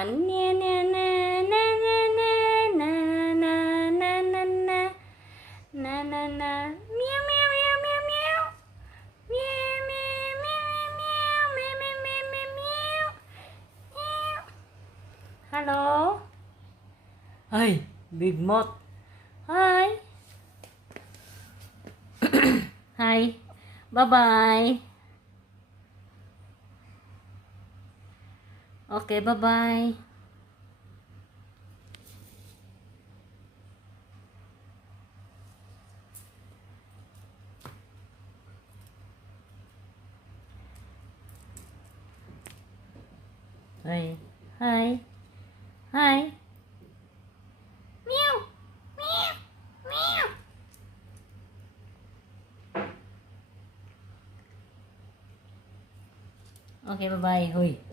Na na na na na na na na na na na na na meow meow meow meow meow meow meow meow meow meow meow meow meow meow. Hello. Hi, Big Mouth. Hi. Hi. Bye-bye. Okay, bye-bye. Hi. Hi. Hi. Meow. Meow. Meow. Okay, bye-bye. Huy.